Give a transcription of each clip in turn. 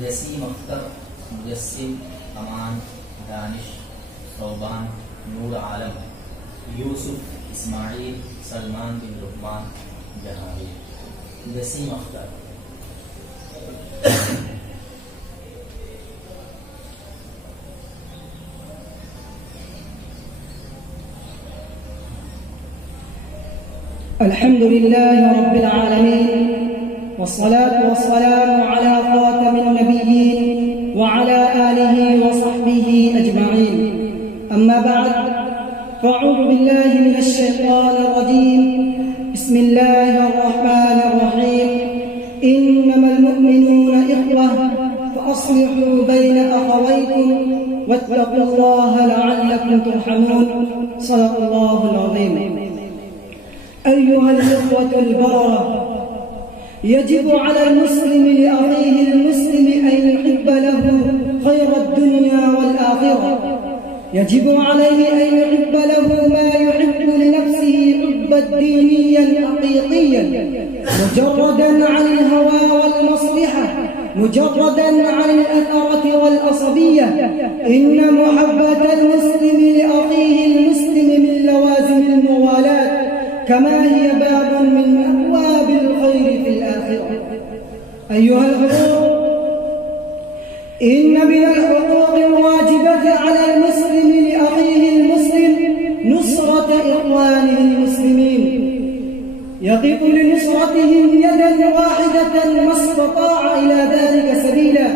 जसीम अख्तर, मुजस्सिम, अमान, दानिश, सौबान, नूर आलम, यूसुफ, इस्माइल, सलमान बिन रुकमान, जहांगीर। जसीम अख्तर الحمدلله رب العالمين، والصلاة والسلام على خاتم النبيين وعلى آله وصحبه أجمعين. أما بعد، فأعوذ بالله من الشيطان الرجيم. بسم الله الرحمن الرحيم. إنما المؤمنون إخوة فأصلحوا بين أخويكم واتقوا الله لعلكم ترحمون. صدق الله العظيم. أيها الإخوة البررة، يجب على المسلم لأخيه المسلم أن يحب له خير الدنيا والآخرة. يجب عليه أن يحب له ما يحب لنفسه حبا دينيا حقيقيا، مجردا عن الهوى والمصلحة، مجردا عن الأثرة والعصبية. إن محبة المسلم لأخيه المسلم من لوازم الموالاة، كما هي باب من أبواب الخير في الآخرة. أيها الأخوة، إن من الحقوق الواجبة على المسلم لأخيه المسلم نصرة إخوانه المسلمين، يقف لنصرتهم يدا واحدة ما استطاع إلى ذلك سبيلا.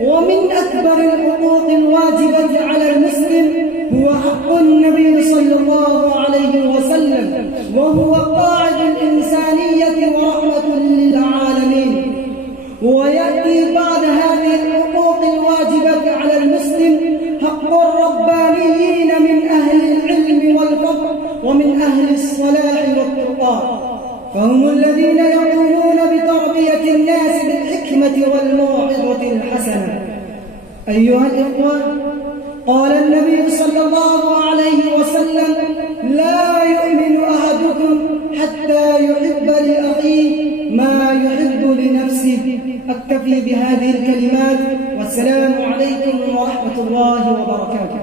ومن أكبر الحقوق الواجبة على المسلم هو حق النبي صلى الله عليه وسلم، وهو قاعد الإنسانية ورحمة للعالمين. ويأتي بعد هذه الحقوق الواجبة على المسلم حق الربانيين من أهل العلم والفضل ومن أهل الصلاح والتقى، فهم الذين يقومون بتربية الناس بالحكمة والموعظة الحسنة. أيها الإخوة، قال النبي صلى الله عليه وسلم: لا يؤمن أحدكم حتى يحب لأخيه ما يحب لنفسه. أكتفي بهذه الكلمات، والسلام عليكم ورحمة الله وبركاته.